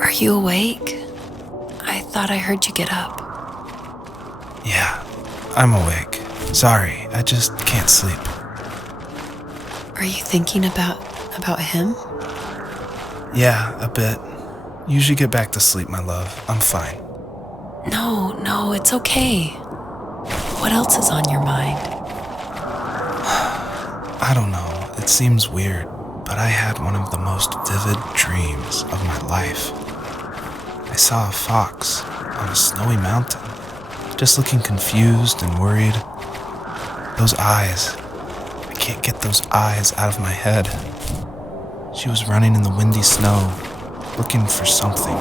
Are you awake? I thought I heard you get up. Yeah, I'm awake. Sorry, I just can't sleep. Are you thinking about him? Yeah, a bit. Usually get back to sleep, my love. I'm fine. No, it's okay. What else is on your mind? I don't know, it seems weird, but I had one of the most vivid dreams of my life. I saw a fox on a snowy mountain, just looking confused and worried. Those eyes, I can't get those eyes out of my head. She was running in the windy snow, looking for something.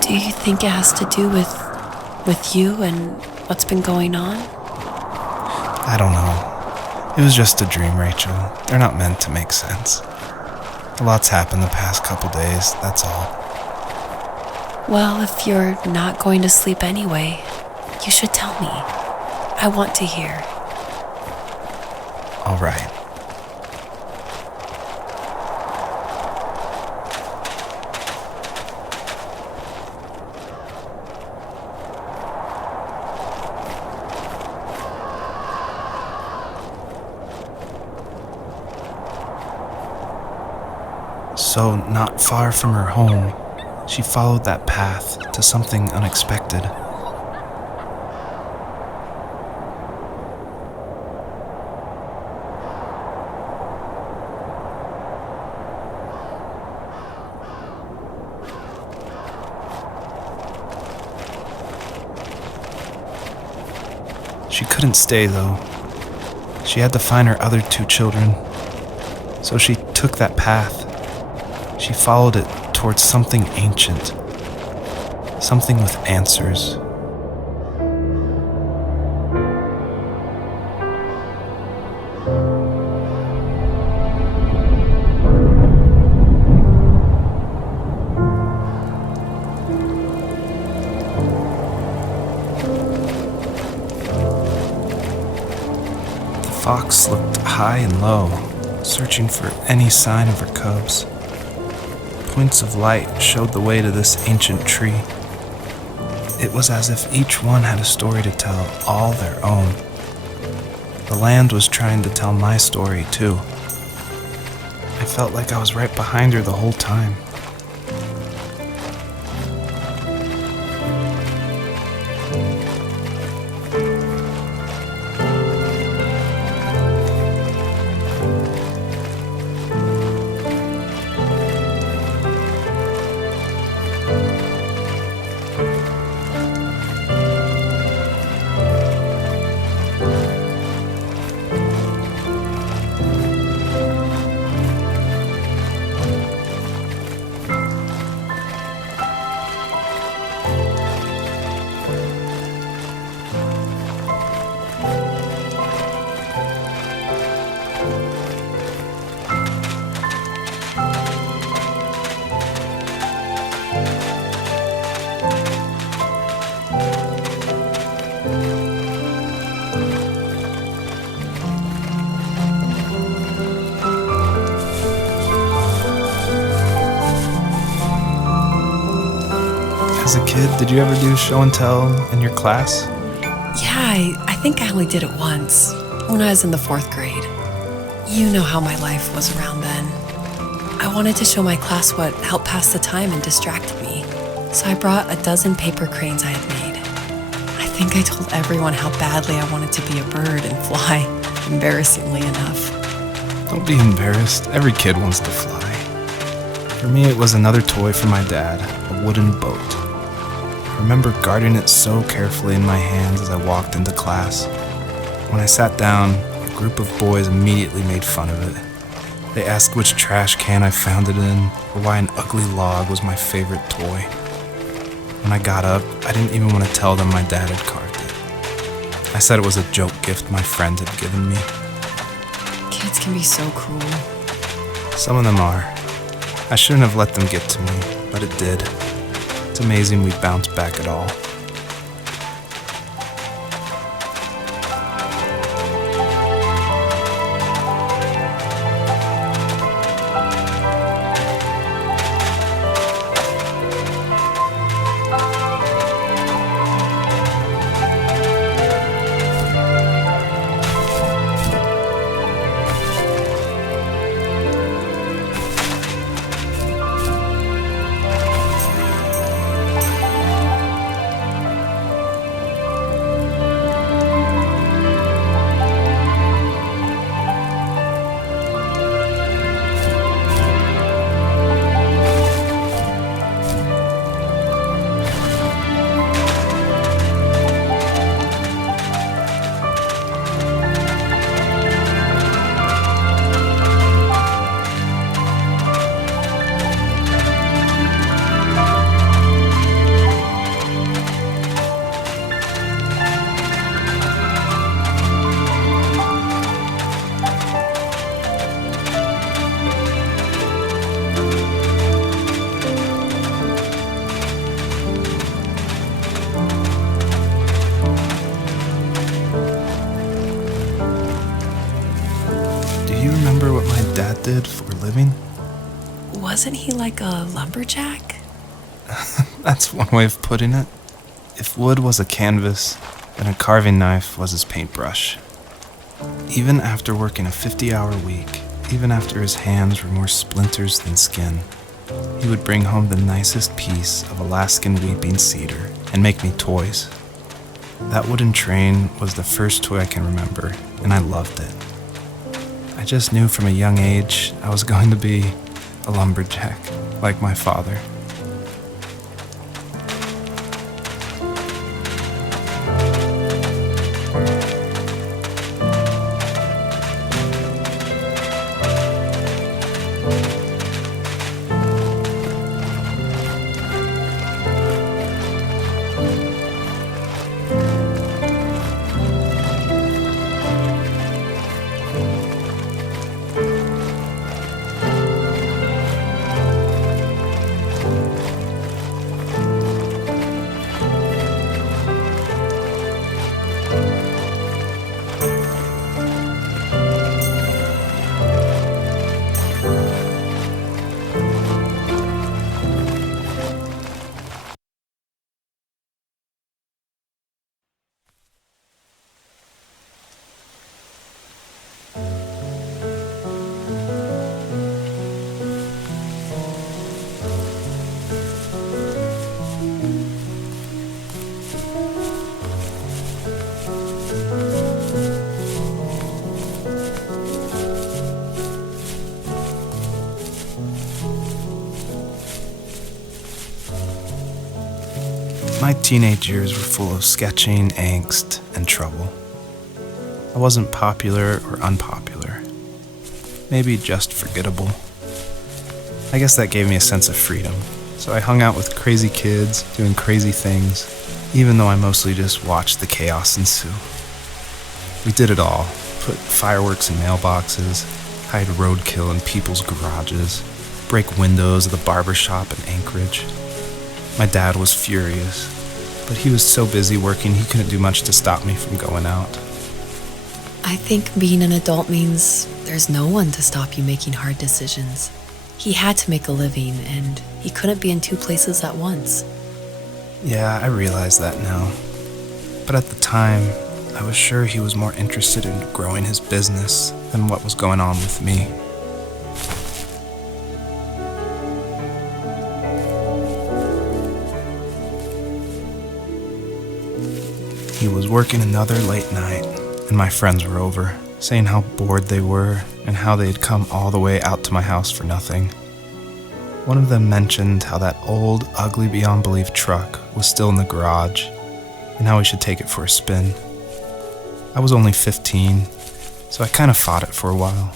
Do you think it has to do with you and what's been going on? I don't know. It was just a dream, Rachel. They're not meant to make sense. A lot's happened the past couple days, that's all. Well, if you're not going to sleep anyway, you should tell me. I want to hear. All right. So, not far from her home, she followed that path to something unexpected. She couldn't stay, though. She had to find her other 2 children. So she took that path. She followed it towards something ancient, something with answers. The fox looked high and low, searching for any sign of her cubs. Points of light showed the way to this ancient tree. It was as if each one had a story to tell, all their own. The land was trying to tell my story, too. I felt like I was right behind her the whole time. As a kid, did you ever do show and tell in your class? Yeah, I think I only did it once, when I was in the 4th grade. You know how my life was around then. I wanted to show my class what helped pass the time and distracted me, so I brought a dozen paper cranes I had made. I think I told everyone how badly I wanted to be a bird and fly, embarrassingly enough. Don't be embarrassed. Every kid wants to fly. For me, it was another toy from my dad, a wooden boat. I remember guarding it so carefully in my hands as I walked into class. When I sat down, a group of boys immediately made fun of it. They asked which trash can I found it in, or why an ugly log was my favorite toy. When I got up, I didn't even want to tell them my dad had carved it. I said it was a joke gift my friend had given me. Kids can be so cruel. Some of them are. I shouldn't have let them get to me, but it did. It's amazing we bounced back at all. Do you remember what my dad did for a living? Wasn't he like a lumberjack? That's one way of putting it. If wood was a canvas, then a carving knife was his paintbrush. Even after working a 50-hour week, even after his hands were more splinters than skin, he would bring home the nicest piece of Alaskan weeping cedar and make me toys. That wooden train was the first toy I can remember, and I loved it. I just knew from a young age I was going to be a lumberjack, like my father. My teenage years were full of sketching, angst, and trouble. I wasn't popular or unpopular. Maybe just forgettable. I guess that gave me a sense of freedom, so I hung out with crazy kids, doing crazy things, even though I mostly just watched the chaos ensue. We did it all. Put fireworks in mailboxes, hide roadkill in people's garages, break windows of the barber shop in Anchorage. My dad was furious, but he was so busy working he couldn't do much to stop me from going out. I think being an adult means there's no one to stop you making hard decisions. He had to make a living, and he couldn't be in two places at once. Yeah, I realize that now. But at the time, I was sure he was more interested in growing his business than what was going on with me. He was working another late night, and my friends were over, saying how bored they were and how they had come all the way out to my house for nothing. One of them mentioned how that old, ugly beyond belief truck was still in the garage, and how we should take it for a spin. I was only 15, so I kind of fought it for a while.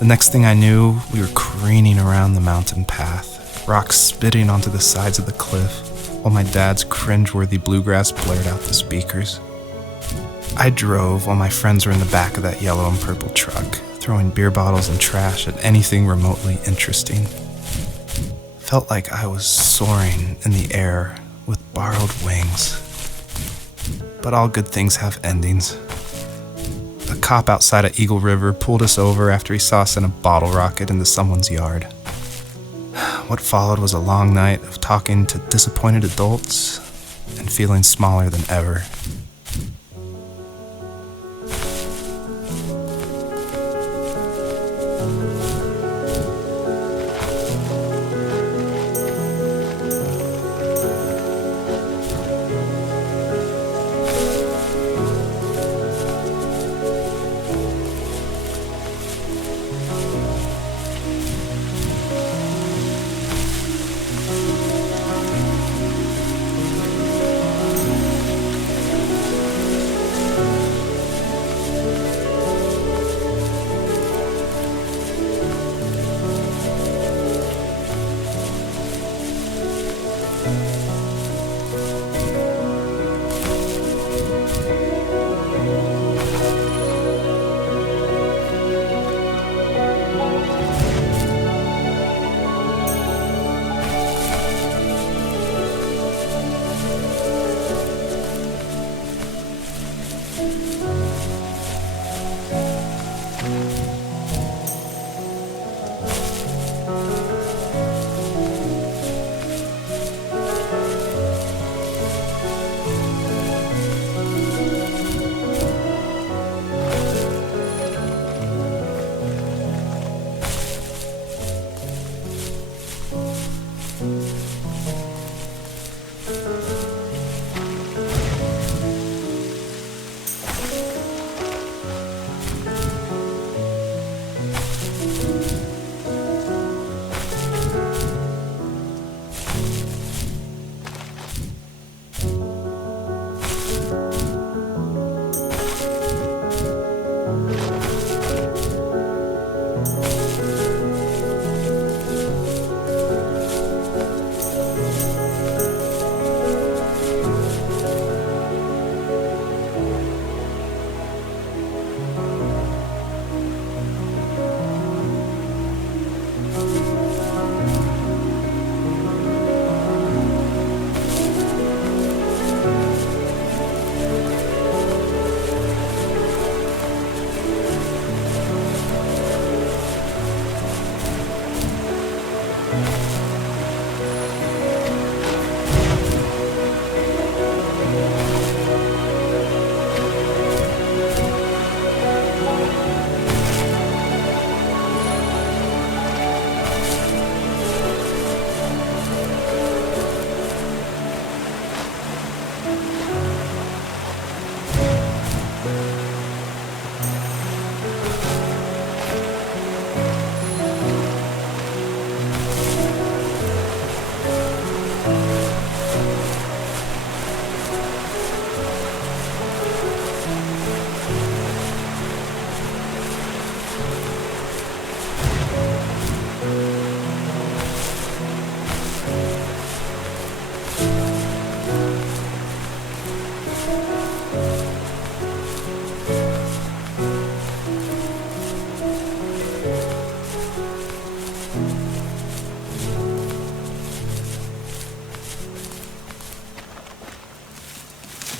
The next thing I knew, we were careening around the mountain path, rocks spitting onto the sides of the cliff, while my dad's cringeworthy bluegrass blared out the speakers. I drove while my friends were in the back of that yellow and purple truck, throwing beer bottles and trash at anything remotely interesting. Felt like I was soaring in the air with borrowed wings. But all good things have endings. A cop outside of Eagle River pulled us over after he saw us in a bottle rocket into someone's yard. What followed was a long night of talking to disappointed adults and feeling smaller than ever.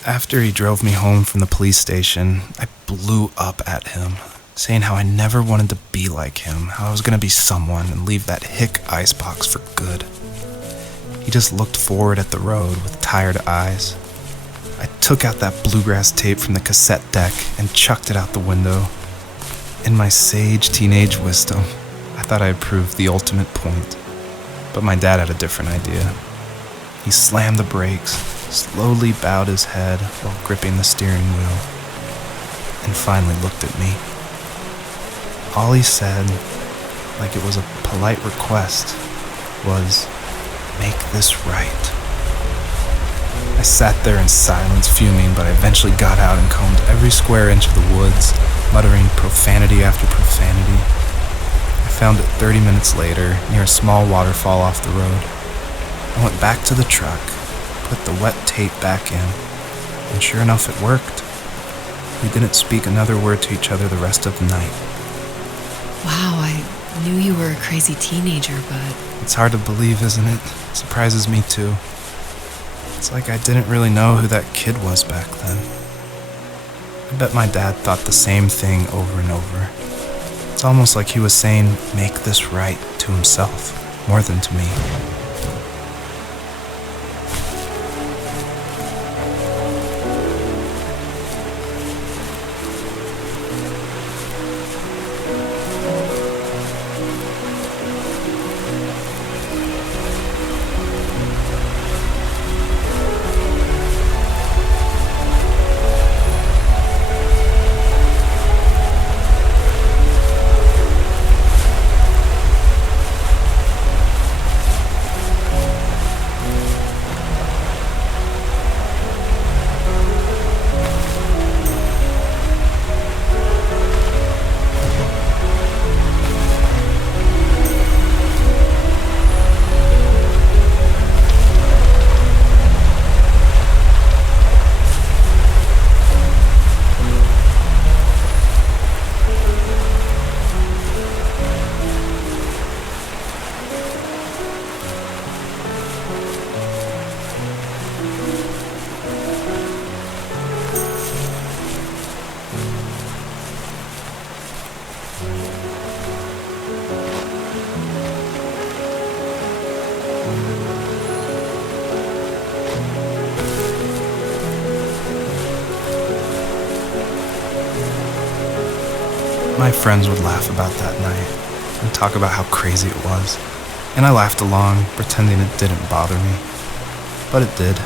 After he drove me home from the police station, I blew up at him, saying how I never wanted to be like him, how I was going to be someone and leave that hick icebox for good. He just looked forward at the road with tired eyes. I took out that bluegrass tape from the cassette deck and chucked it out the window. In my sage teenage wisdom, I thought I had proved the ultimate point, but my dad had a different idea. He slammed the brakes, slowly bowed his head while gripping the steering wheel, and finally looked at me. All he said, like it was a polite request, was, "Make this right." I sat there in silence, fuming, but I eventually got out and combed every square inch of the woods, muttering profanity after profanity. I found it 30 minutes later, near a small waterfall off the road. I went back to the truck, put the wet tape back in, and sure enough it worked. We didn't speak another word to each other the rest of the night. Wow, I knew you were a crazy teenager, but... It's hard to believe, isn't it? Surprises me too. It's like I didn't really know who that kid was back then. I bet my dad thought the same thing over and over. It's almost like he was saying, "Make this right," to himself, more than to me. My friends would laugh about that night and talk about how crazy it was, and I laughed along, pretending it didn't bother me. But it did.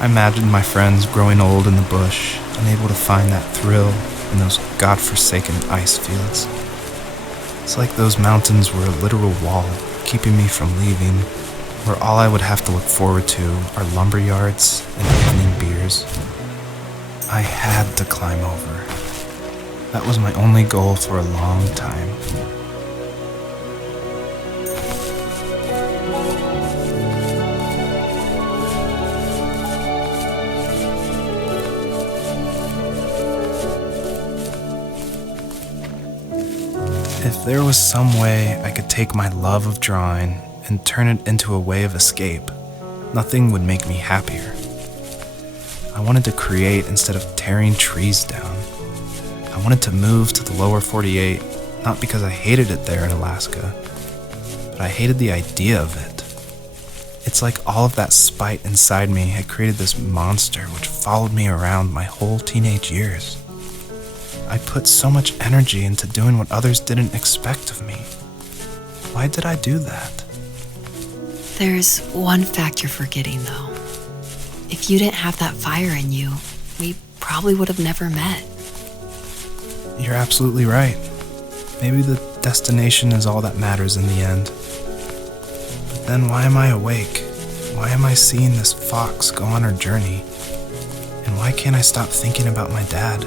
I imagined my friends growing old in the bush, unable to find that thrill in those godforsaken ice fields. It's like those mountains were a literal wall, keeping me from leaving, where all I would have to look forward to are lumber yards and evening beers. I had to climb over. That was my only goal for a long time. If there was some way I could take my love of drawing and turn it into a way of escape, nothing would make me happier. I wanted to create instead of tearing trees down. I wanted to move to the lower 48, not because I hated it there in Alaska, but I hated the idea of it. It's like all of that spite inside me had created this monster which followed me around my whole teenage years. I put so much energy into doing what others didn't expect of me. Why did I do that? There's one fact you're forgetting, though. If you didn't have that fire in you, we probably would have never met. You're absolutely right. Maybe the destination is all that matters in the end. But then why am I awake? Why am I seeing this fox go on her journey? And why can't I stop thinking about my dad?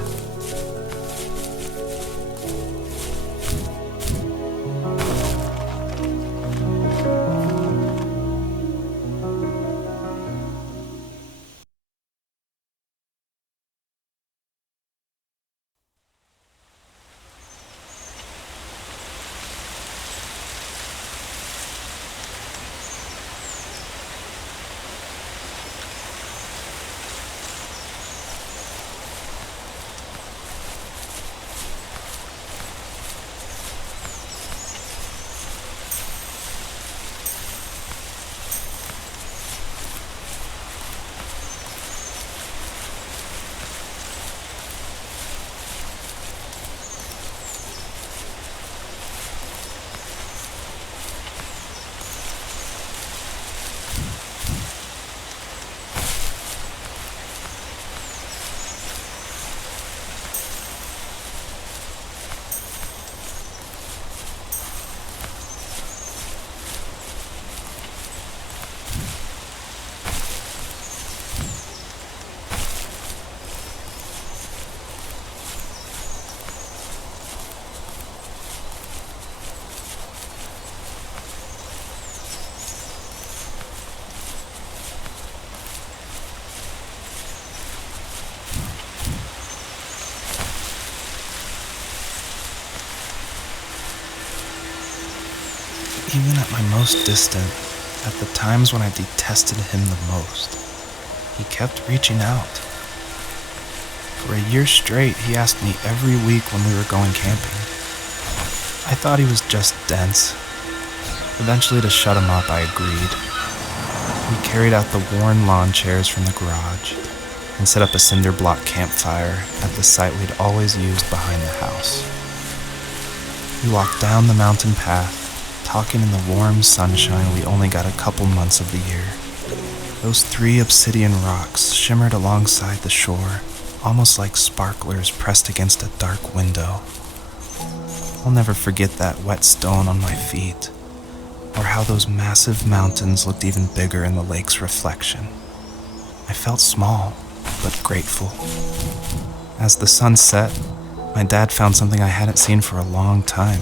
Even at my most distant, at the times when I detested him the most, he kept reaching out. For a year straight, he asked me every week when we were going camping. I thought he was just dense. Eventually, to shut him up, I agreed. We carried out the worn lawn chairs from the garage and set up a cinder block campfire at the site we'd always used behind the house. We walked down the mountain path, talking in the warm sunshine we only got a couple months of the year. Those 3 obsidian rocks shimmered alongside the shore, almost like sparklers pressed against a dark window. I'll never forget that wet stone on my feet, or how those massive mountains looked even bigger in the lake's reflection. I felt small, but grateful. As the sun set, my dad found something I hadn't seen for a long time.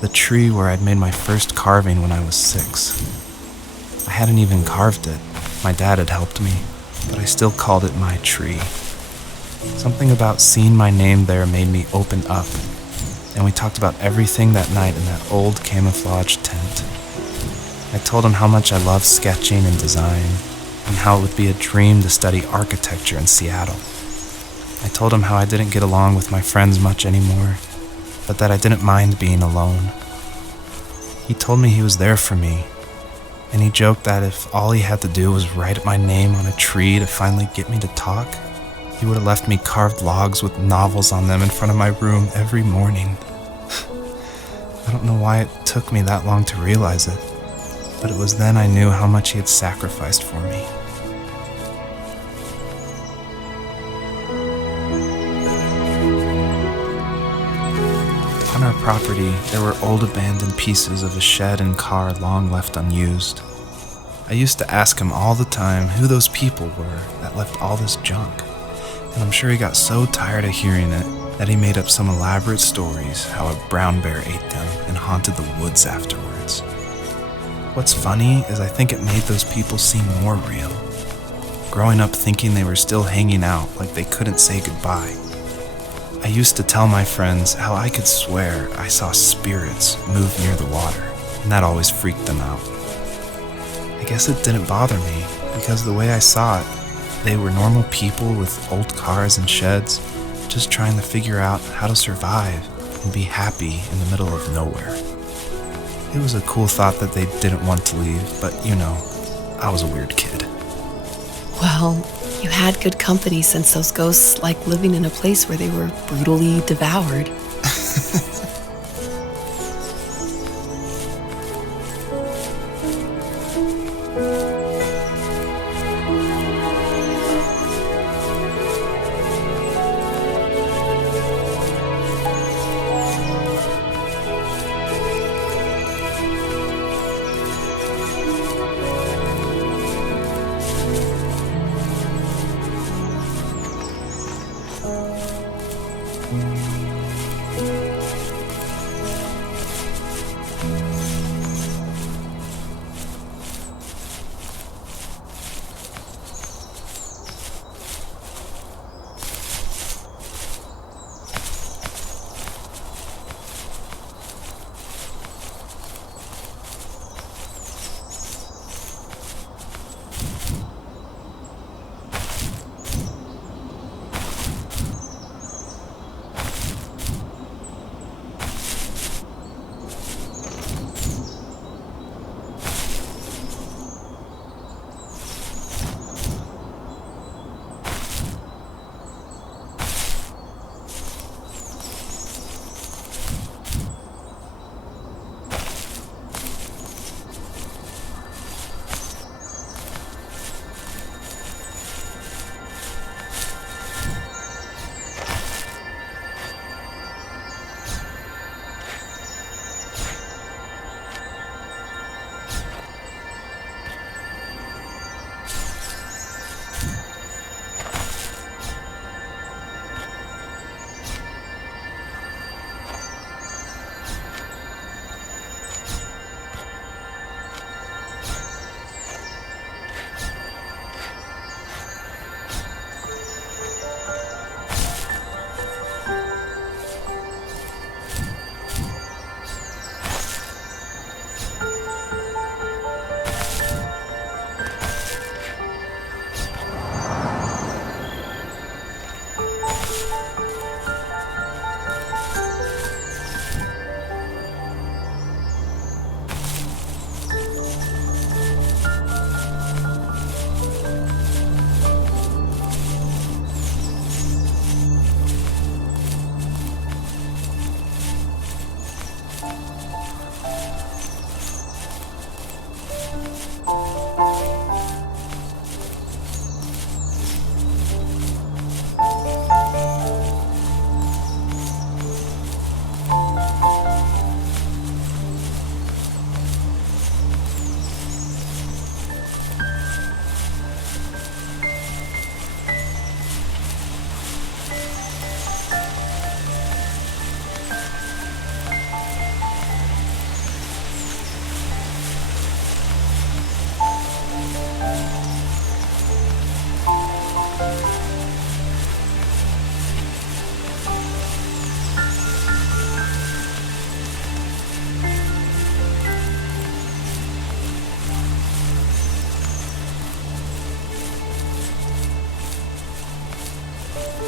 The tree where I'd made my first carving when I was 6. I hadn't even carved it. My dad had helped me, but I still called it my tree. Something about seeing my name there made me open up, and we talked about everything that night in that old camouflage tent. I told him how much I loved sketching and design, and how it would be a dream to study architecture in Seattle. I told him how I didn't get along with my friends much anymore, but that I didn't mind being alone. He told me he was there for me, and he joked that if all he had to do was write my name on a tree to finally get me to talk, he would have left me carved logs with novels on them in front of my room every morning. I don't know why it took me that long to realize it, but it was then I knew how much he had sacrificed for me. On our property, there were old abandoned pieces of a shed and car long left unused. I used to ask him all the time who those people were that left all this junk, and I'm sure he got so tired of hearing it that he made up some elaborate stories how a brown bear ate them and haunted the woods afterwards. What's funny is I think it made those people seem more real. Growing up thinking they were still hanging out like they couldn't say goodbye. I used to tell my friends how I could swear I saw spirits move near the water, and that always freaked them out. I guess it didn't bother me, because the way I saw it, they were normal people with old cars and sheds, just trying to figure out how to survive and be happy in the middle of nowhere. It was a cool thought that they didn't want to leave, but I was a weird kid. Well, you had good company since those ghosts like living in a place where they were brutally devoured. My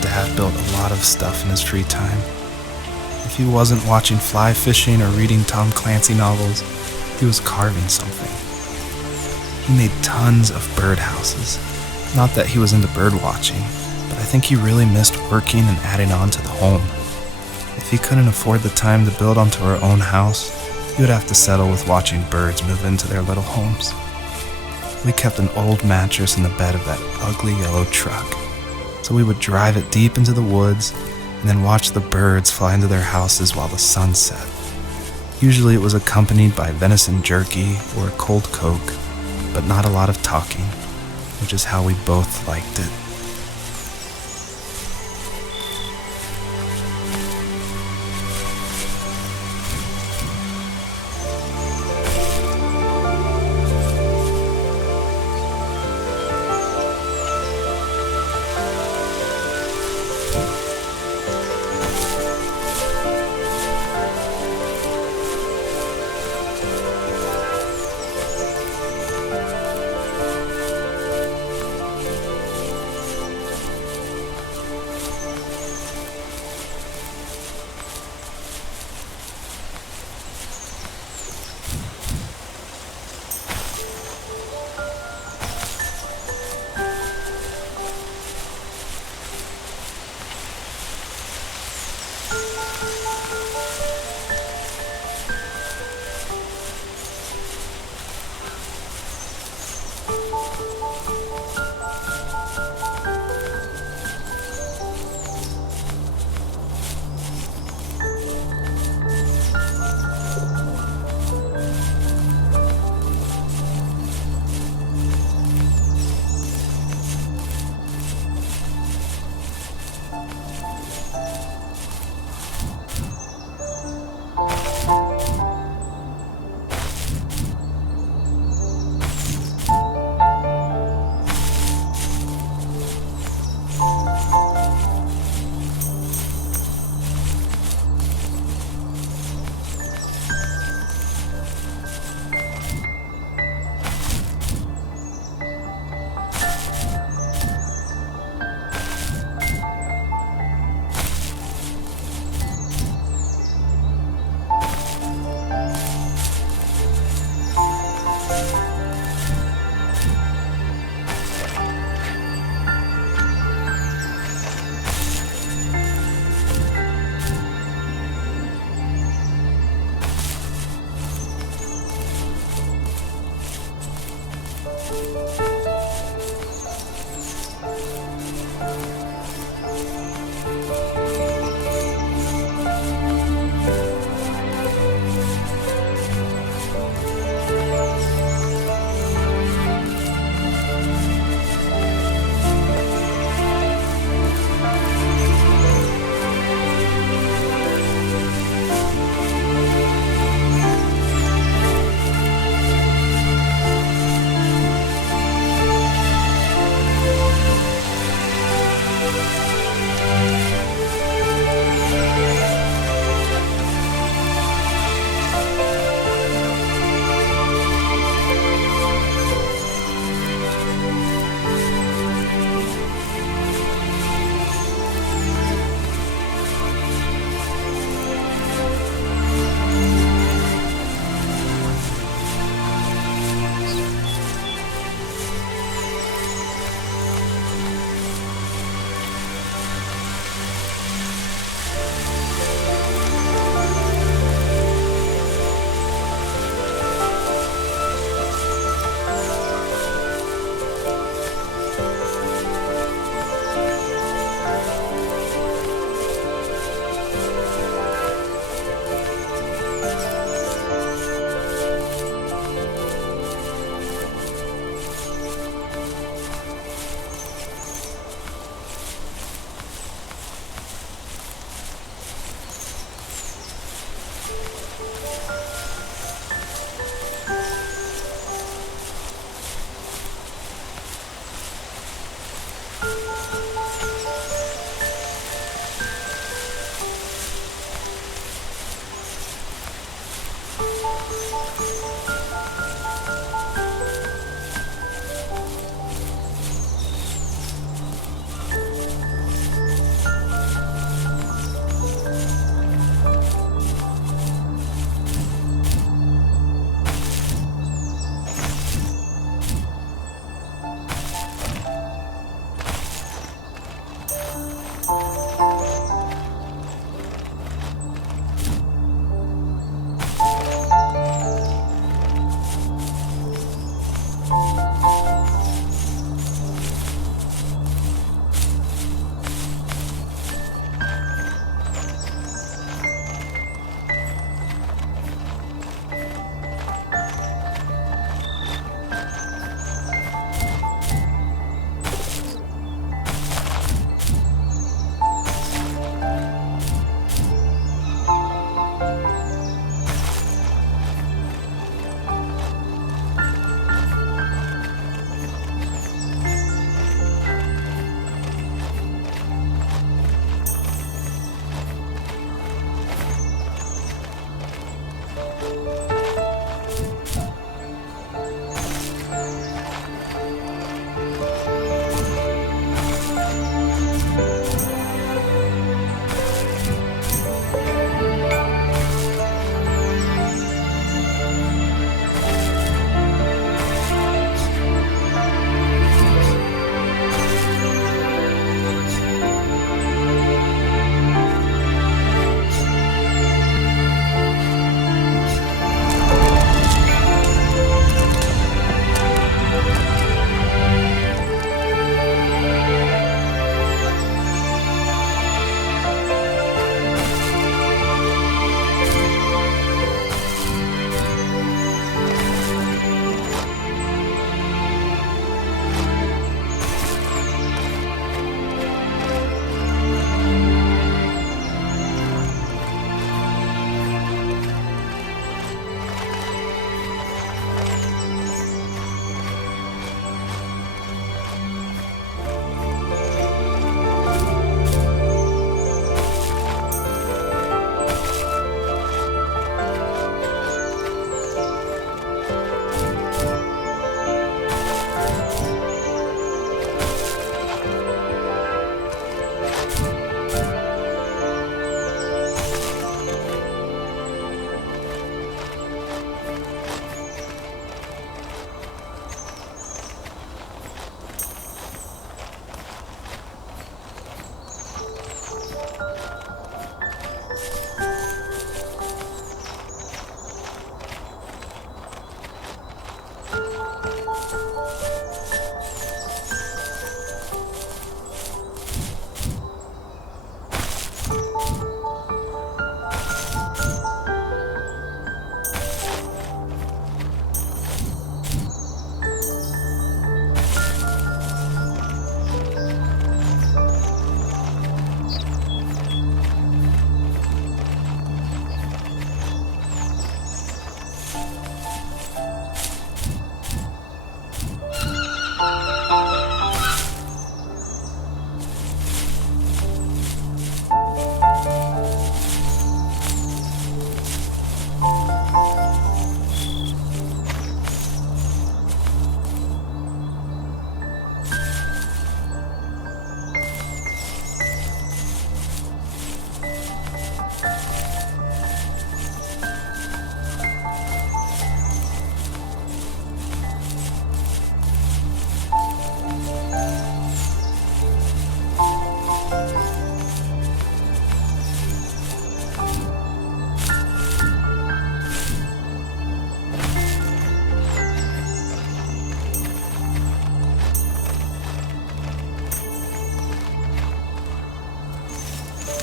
dad built a lot of stuff in his free time. If he wasn't watching fly fishing or reading Tom Clancy novels, he was carving something. He made tons of birdhouses. Not that he was into bird watching, but I think he really missed working and adding on to the home. If he couldn't afford the time to build onto our own house, he would have to settle with watching birds move into their little homes. We kept an old mattress in the bed of that ugly yellow truck, so we would drive it deep into the woods and then watch the birds fly into their houses while the sun set. Usually it was accompanied by venison jerky or a cold Coke, but not a lot of talking, which is how we both liked it.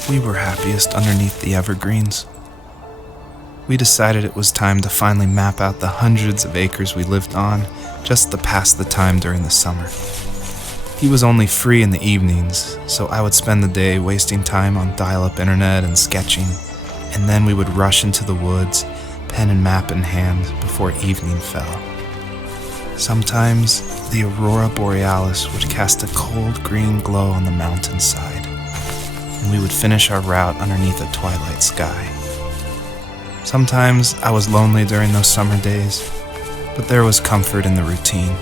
We were happiest underneath the evergreens. We decided it was time to finally map out the hundreds of acres we lived on just to pass the time during the summer. He was only free in the evenings, so I would spend the day wasting time on dial-up internet and sketching, and then we would rush into the woods, pen and map in hand, before evening fell. Sometimes, the aurora borealis would cast a cold green glow on the mountainside, and we would finish our route underneath a twilight sky. Sometimes I was lonely during those summer days, but there was comfort in the routine.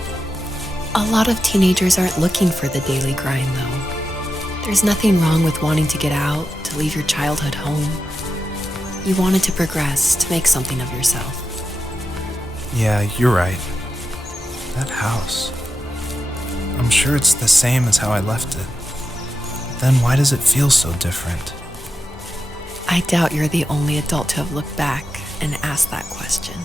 A lot of teenagers aren't looking for the daily grind, though. There's nothing wrong with wanting to get out, to leave your childhood home. You wanted to progress, to make something of yourself. Yeah, you're right. That house. I'm sure it's the same as how I left it. But then why does it feel so different? I doubt you're the only adult to have looked back and asked that question.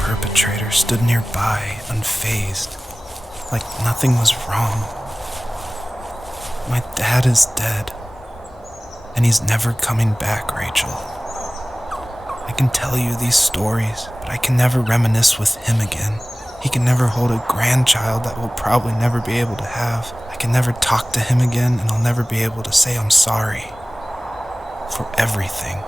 Perpetrator stood nearby, unfazed, like nothing was wrong. My dad is dead, and he's never coming back, Rachel. I can tell you these stories, but I can never reminisce with him again. He can never hold a grandchild that we'll probably never be able to have. I can never talk to him again, and I'll never be able to say I'm sorry for everything.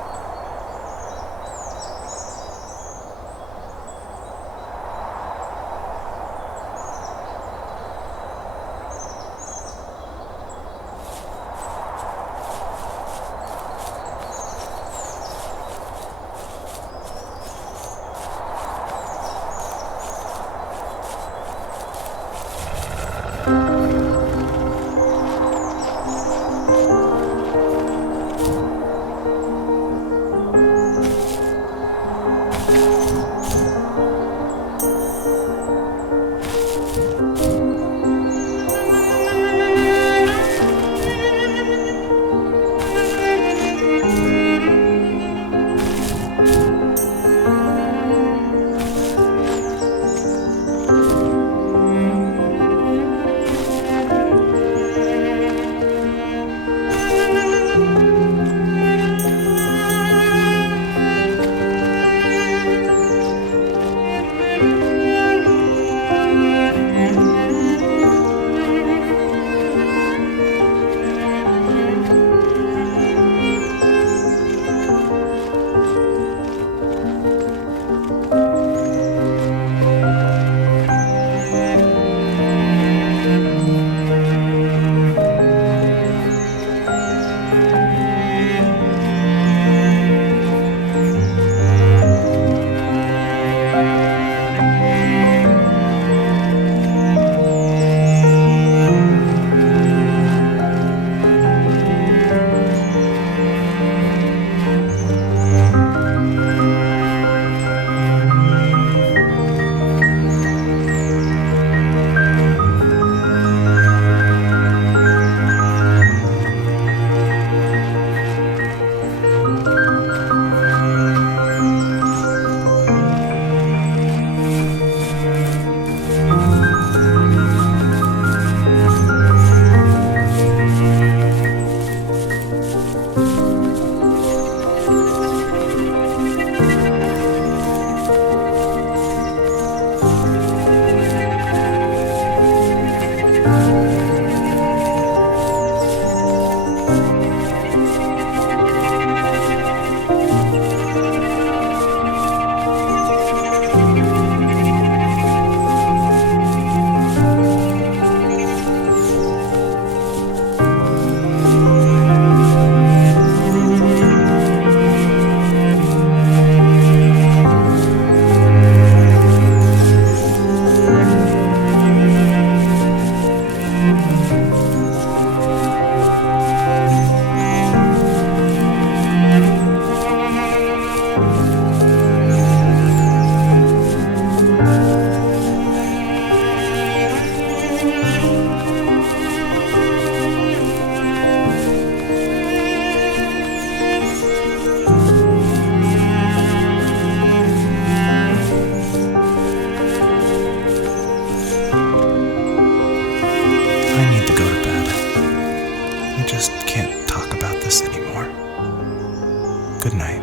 Good night.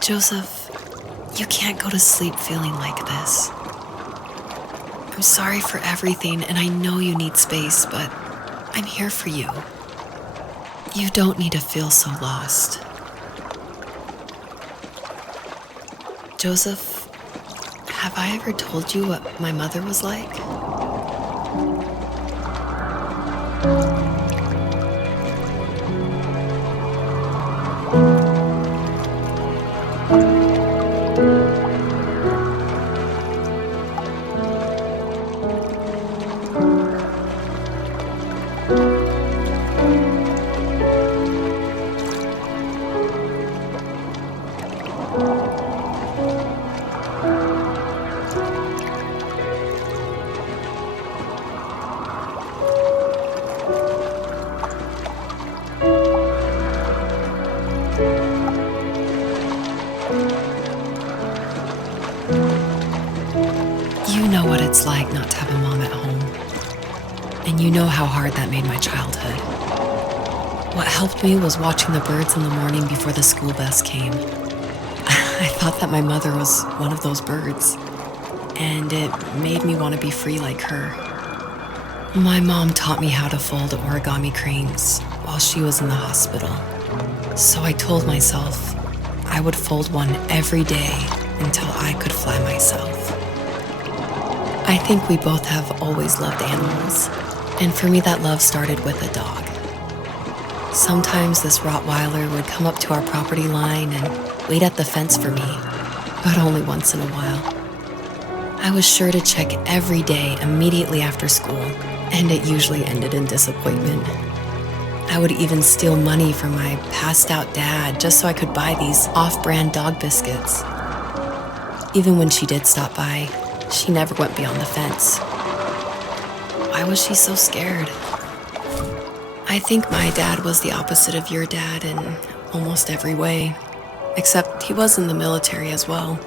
Joseph, you can't go to sleep feeling like this. I'm sorry for everything, and I know you need space, but I'm here for you. You don't need to feel so lost. Joseph, have I ever told you what my mother was like? You know what it's like not to have a mom at home. And you know how hard that made my childhood. What helped me was watching the birds in the morning before the school bus came. I thought that my mother was one of those birds, and it made me want to be free like her. My mom taught me how to fold origami cranes while she was in the hospital. So I told myself I would fold one every day until I could fly myself. I think we both have always loved animals, and for me that love started with a dog. Sometimes this Rottweiler would come up to our property line and wait at the fence for me, but only once in a while. I was sure to check every day immediately after school, and it usually ended in disappointment. I would even steal money from my passed-out dad just so I could buy these off-brand dog biscuits. Even when she did stop by, she never went beyond the fence. Why was she so scared? I think my dad was the opposite of your dad in almost every way, except he was in the military as well.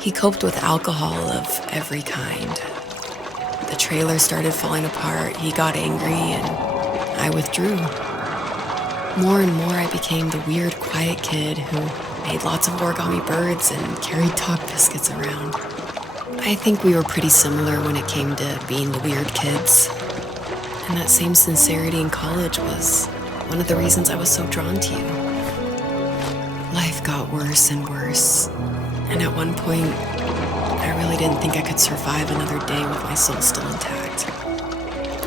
He coped with alcohol of every kind. The trailer started falling apart, he got angry, and I withdrew. More and more I became the weird, quiet kid who made lots of origami birds and carried dog biscuits around. I think we were pretty similar when it came to being the weird kids. And that same sincerity in college was one of the reasons I was so drawn to you. Life got worse and worse, and at one point, I really didn't think I could survive another day with my soul still intact.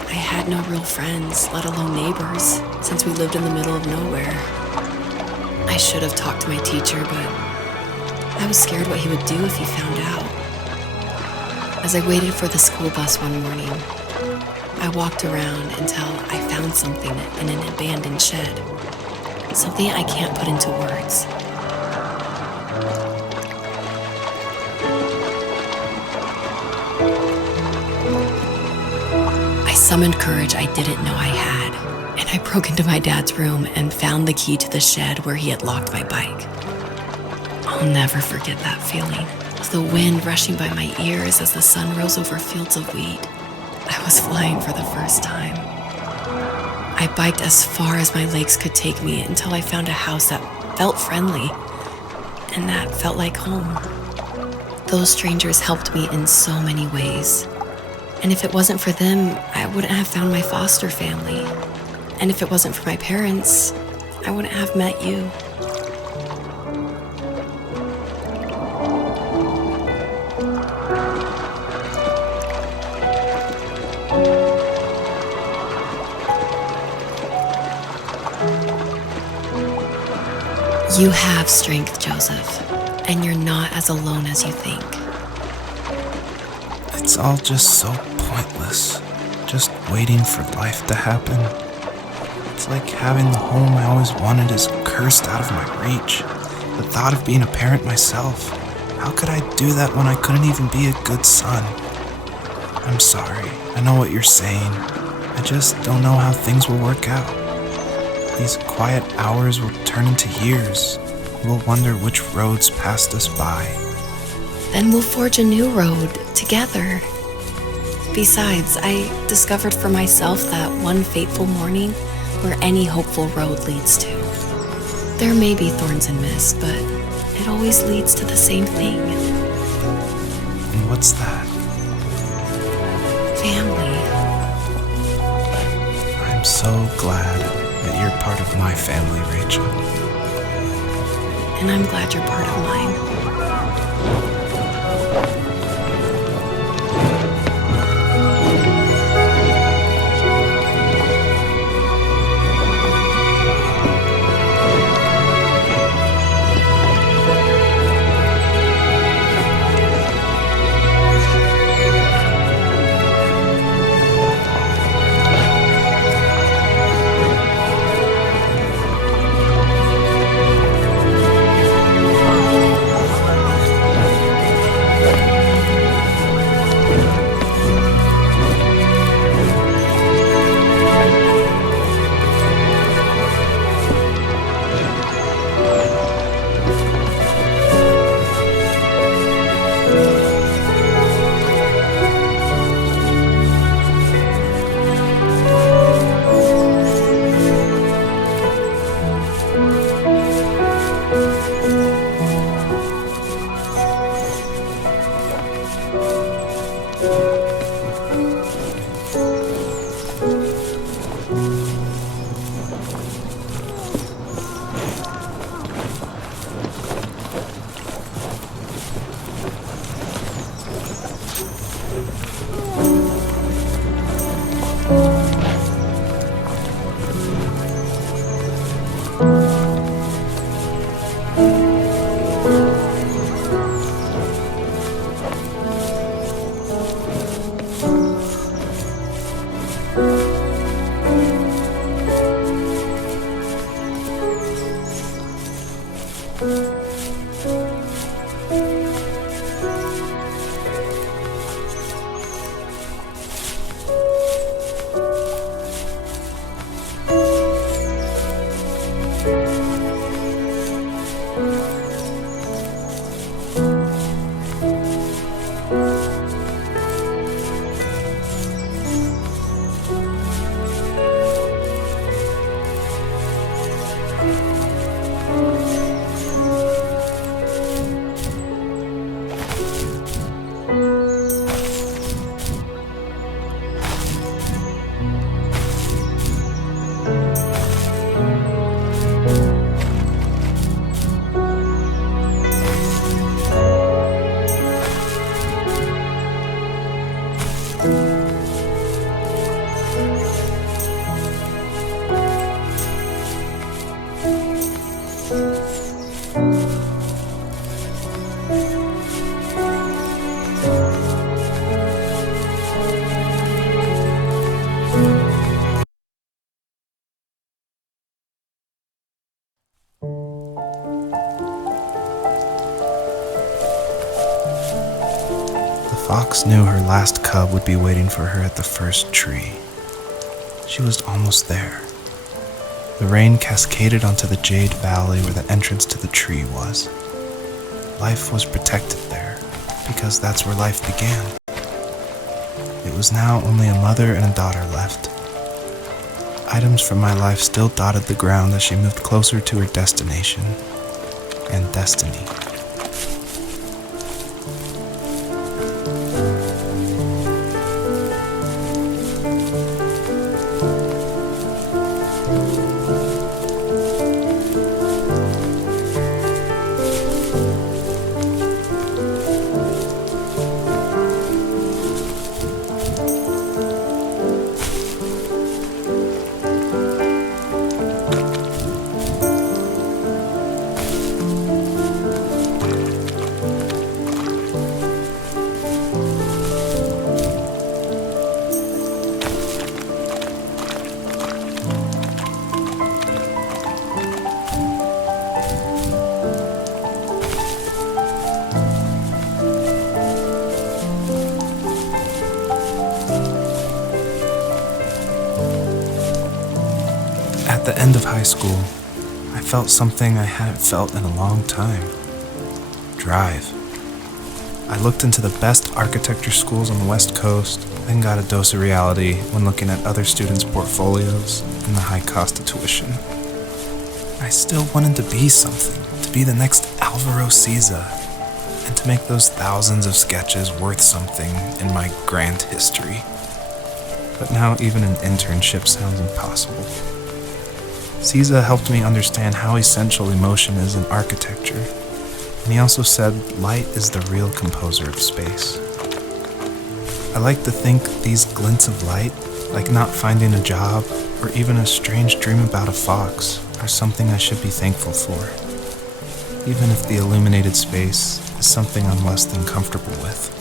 I had no real friends, let alone neighbors, since we lived in the middle of nowhere. I should have talked to my teacher, but I was scared what he would do if he found out. As I waited for the school bus one morning, I walked around until I found something in an abandoned shed. Something I can't put into words. I summoned courage I didn't know I had, and I broke into my dad's room and found the key to the shed where he had locked my bike. I'll never forget that feeling. The wind rushing by my ears as the sun rose over fields of wheat. I was flying for the first time. I biked as far as my legs could take me until I found a house that felt friendly and that felt like home. Those strangers helped me in so many ways. And if it wasn't for them, I wouldn't have found my foster family. And if it wasn't for my parents, I wouldn't have met you. You have strength, Joseph, and you're not as alone as you think. It's all just so pointless, just waiting for life to happen. It's like having the home I always wanted is cursed out of my reach. The thought of being a parent myself, how could I do that when I couldn't even be a good son? I'm sorry, I know what you're saying. I just don't know how things will work out. These quiet hours will turn into years. We'll wonder which roads passed us by. Then we'll forge a new road together. Besides, I discovered for myself that one fateful morning where any hopeful road leads to. There may be thorns and mist, but it always leads to the same thing. And what's that? Family. I'm so glad that you're part of my family, Rachel. And I'm glad you're part of mine. Fox knew her last cub would be waiting for her at the first tree. She was almost there. The rain cascaded onto the jade valley where the entrance to the tree was. Life was protected there, because that's where life began. It was now only a mother and a daughter left. Items from my life still dotted the ground as she moved closer to her destination and destiny. the end of high school, I felt something I hadn't felt in a long time. Drive. I looked into the best architecture schools on the West Coast, then got a dose of reality when looking at other students' portfolios and the high cost of tuition. I still wanted to be something, to be the next Alvaro Siza, and to make those thousands of sketches worth something in my grand history. But now even an internship sounds impossible. Siza helped me understand how essential emotion is in architecture, and he also said light is the real composer of space. I like to think these glints of light, like not finding a job or even a strange dream about a fox, are something I should be thankful for, even if the illuminated space is something I'm less than comfortable with.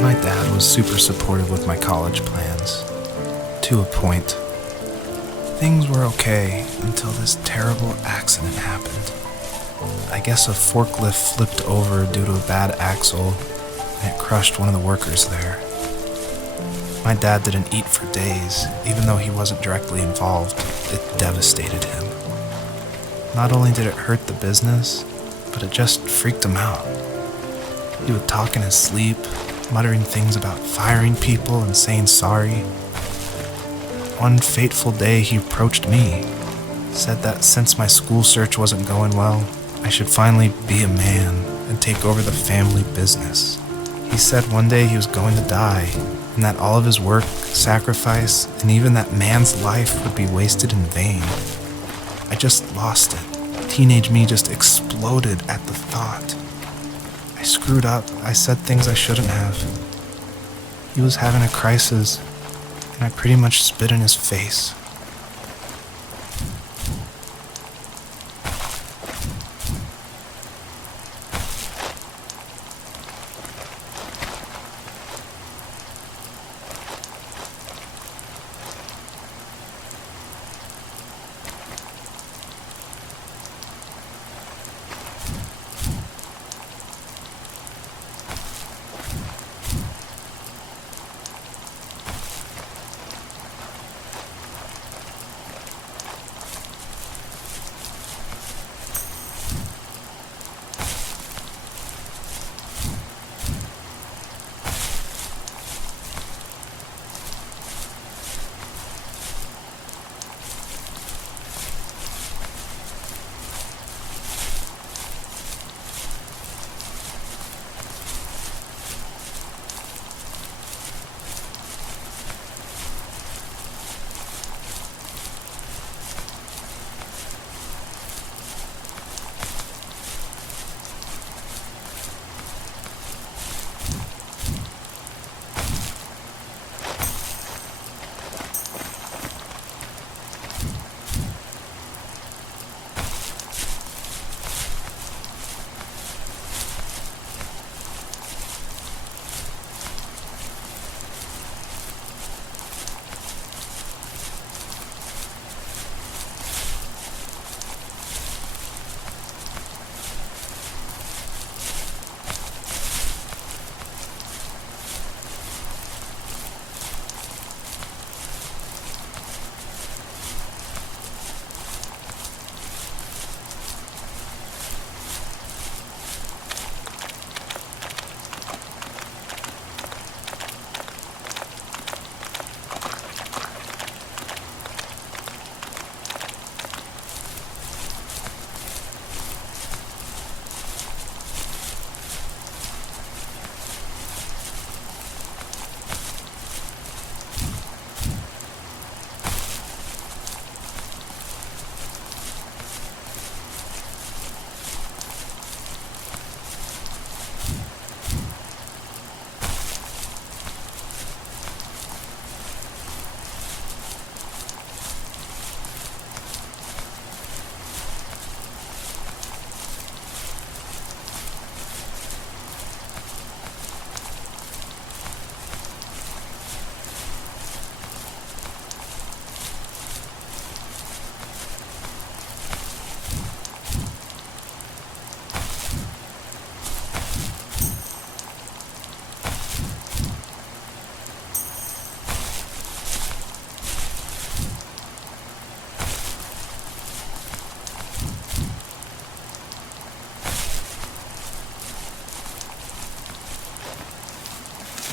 My dad was super supportive with my college plans, to a point. Things were okay until this terrible accident happened. I guess a forklift flipped over due to a bad axle, and it crushed one of the workers there. My dad didn't eat for days, even though he wasn't directly involved. It devastated him. Not only did it hurt the business, but it just freaked him out. He would talk in his sleep, muttering things about firing people and saying sorry. One fateful day he approached me, said that since my school search wasn't going well, I should finally be a man and take over the family business. He said one day he was going to die, and that all of his work, sacrifice, and even that man's life would be wasted in vain. I just lost it. Teenage me just exploded at the thought. I screwed up. I said things I shouldn't have. He was having a crisis, and I pretty much spit in his face.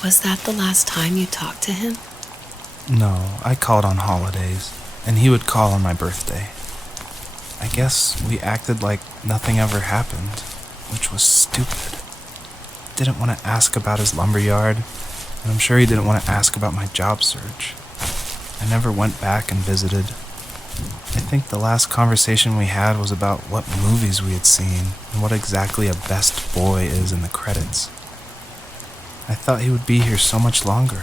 Was that the last time you talked to him? No, I called on holidays, and he would call on my birthday. I guess we acted like nothing ever happened, which was stupid. Didn't want to ask about his lumberyard, and I'm sure he didn't want to ask about my job search. I never went back and visited. I think the last conversation we had was about what movies we had seen and what exactly a best boy is in the credits. I thought he would be here so much longer.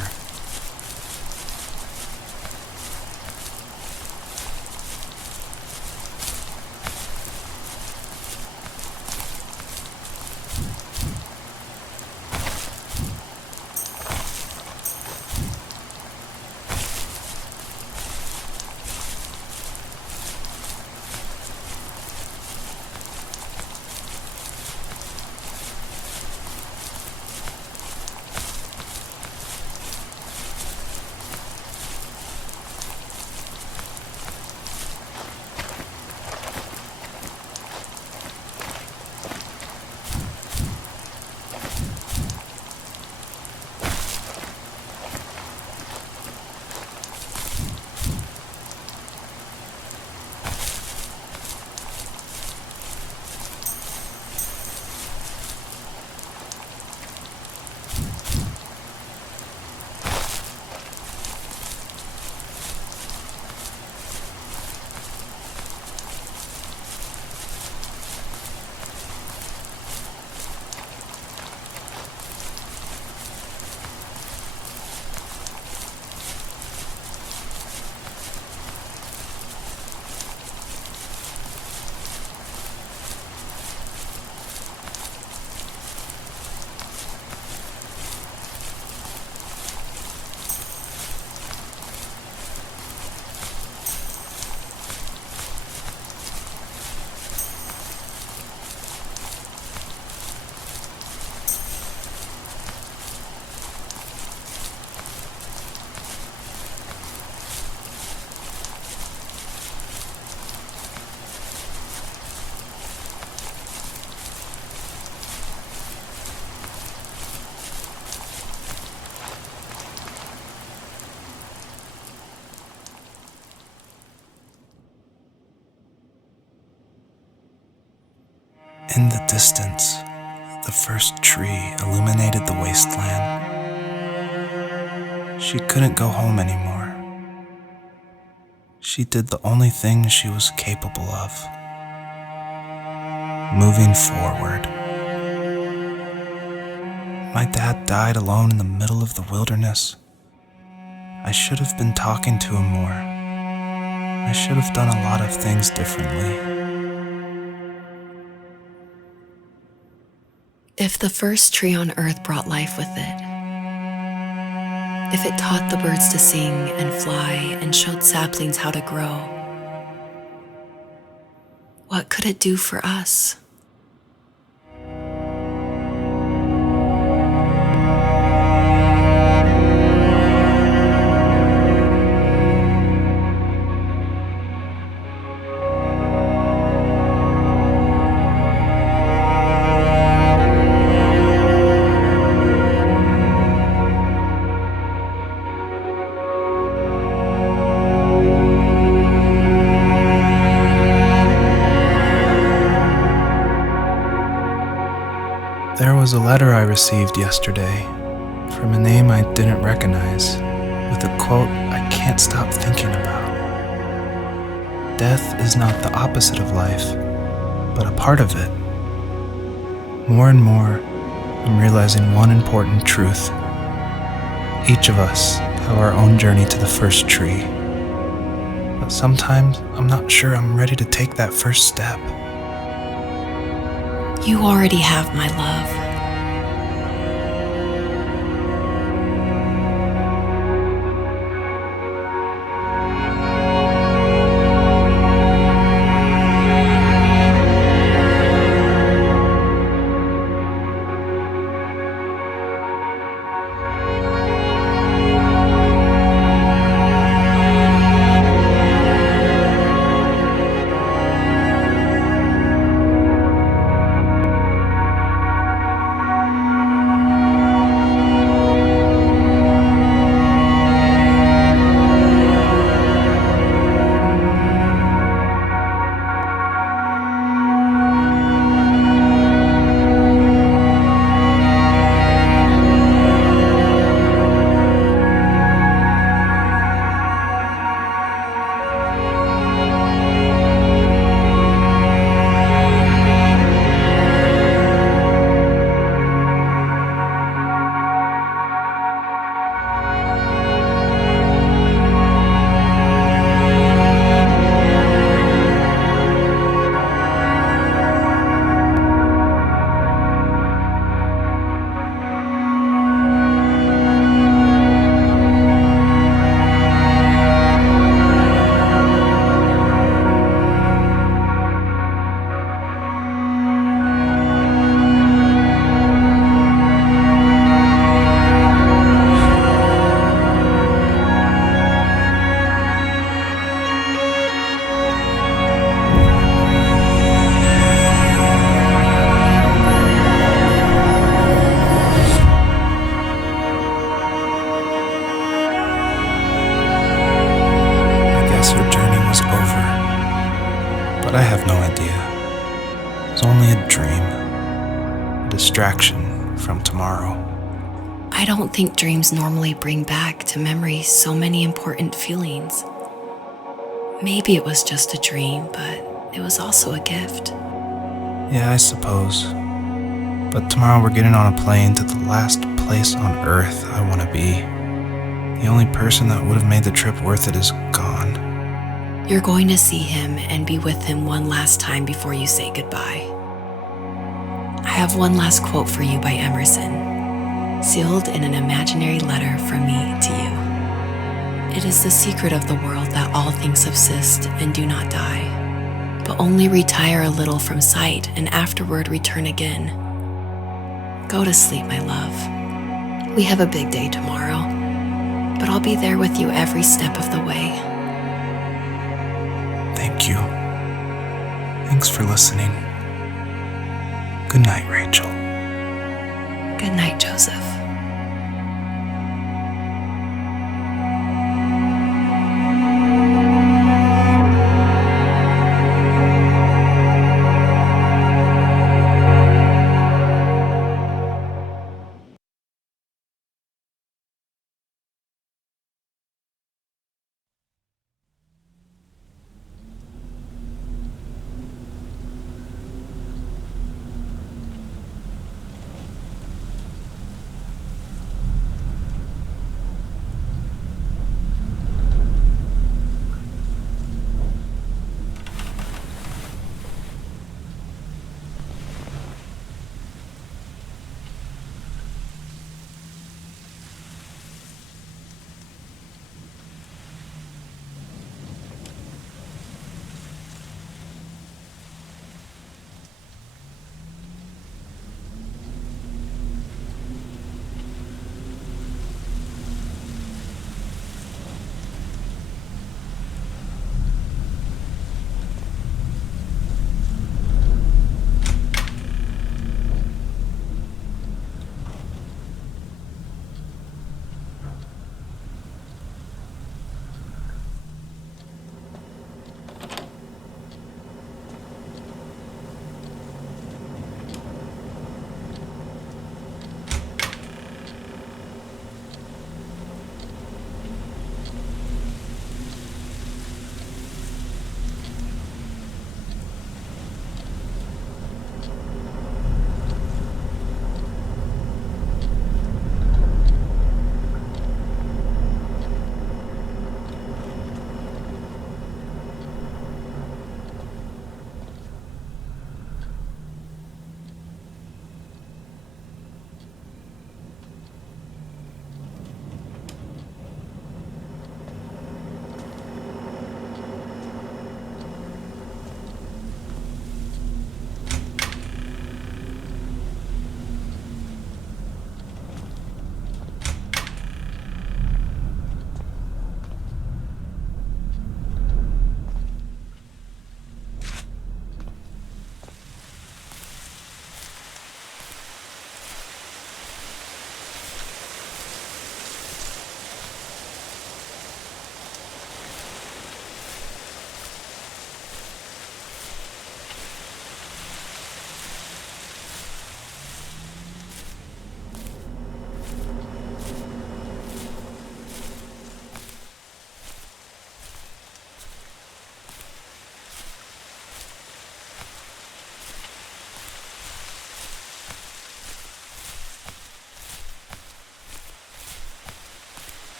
In the distance, the first tree illuminated the wasteland. She couldn't go home anymore. She did the only thing she was capable of: moving forward. My dad died alone in the middle of the wilderness. I should have been talking to him more. I should have done a lot of things differently. If the first tree on earth brought life with it, if it taught the birds to sing and fly and showed saplings how to grow, what could it do for us? There was a letter I received yesterday from a name I didn't recognize, with a quote I can't stop thinking about. Death is not the opposite of life, but a part of it. More and more, I'm realizing one important truth. Each of us have our own journey to the first tree, but sometimes I'm not sure I'm ready to take that first step. You already have my love. but I have no idea. It was only a dream, a distraction from tomorrow. I don't think dreams normally bring back to memory so many important feelings. Maybe it was just a dream, but it was also a gift. Yeah, I suppose. But tomorrow we're getting on a plane to the last place on Earth I want to be. The only person that would have made the trip worth it is gone. You're going to see him and be with him one last time before you say goodbye. I have one last quote for you by Emerson, sealed in an imaginary letter from me to you. It is the secret of the world that all things subsist and do not die, but only retire a little from sight and afterward return again. Go to sleep, my love. We have a big day tomorrow, but I'll be there with you every step of the way. Thank you. Thanks for listening. Good night, Rachel. Good night, Joseph.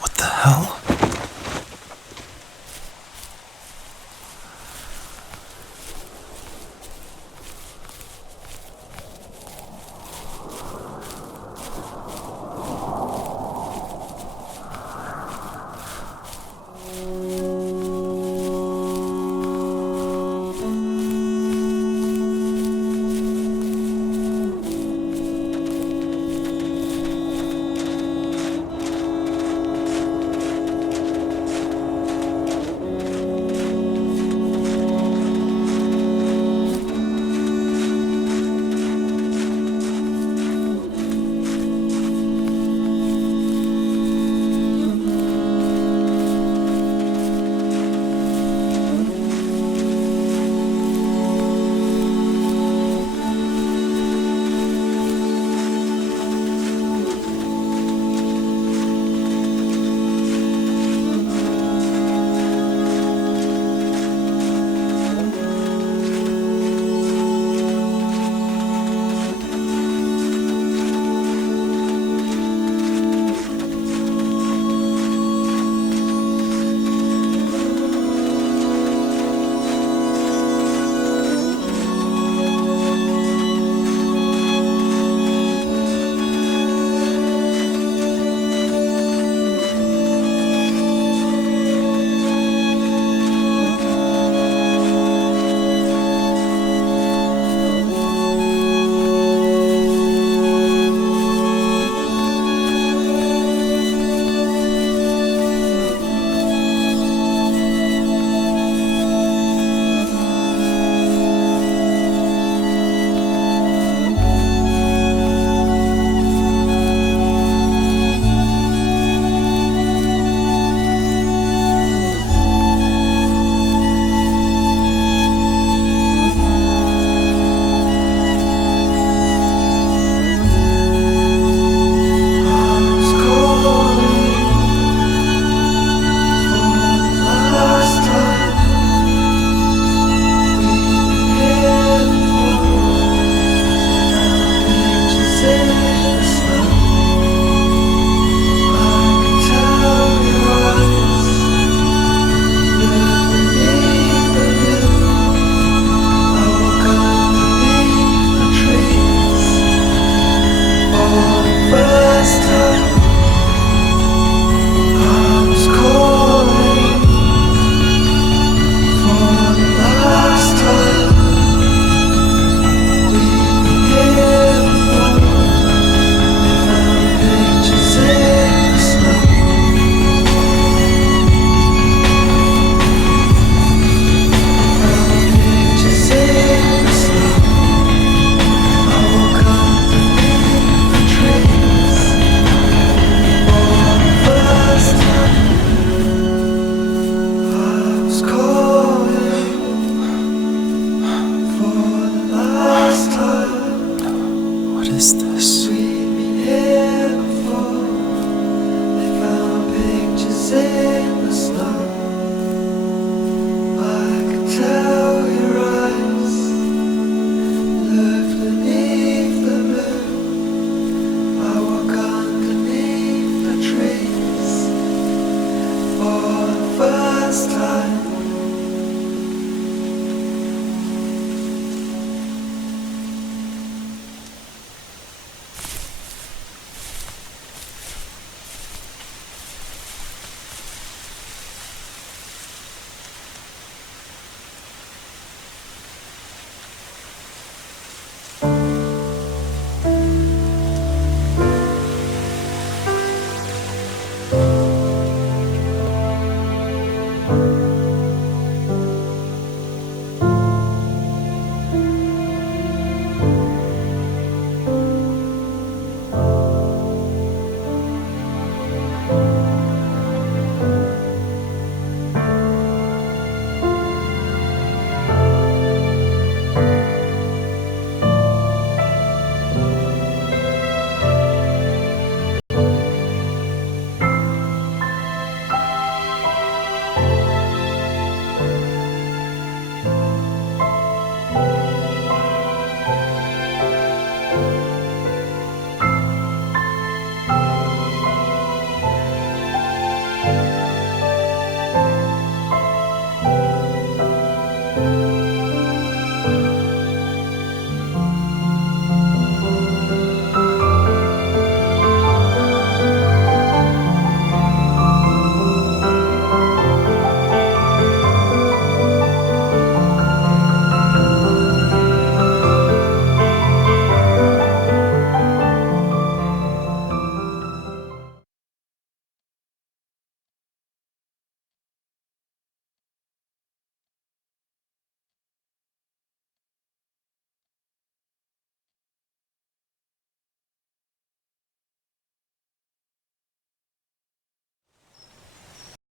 What the hell?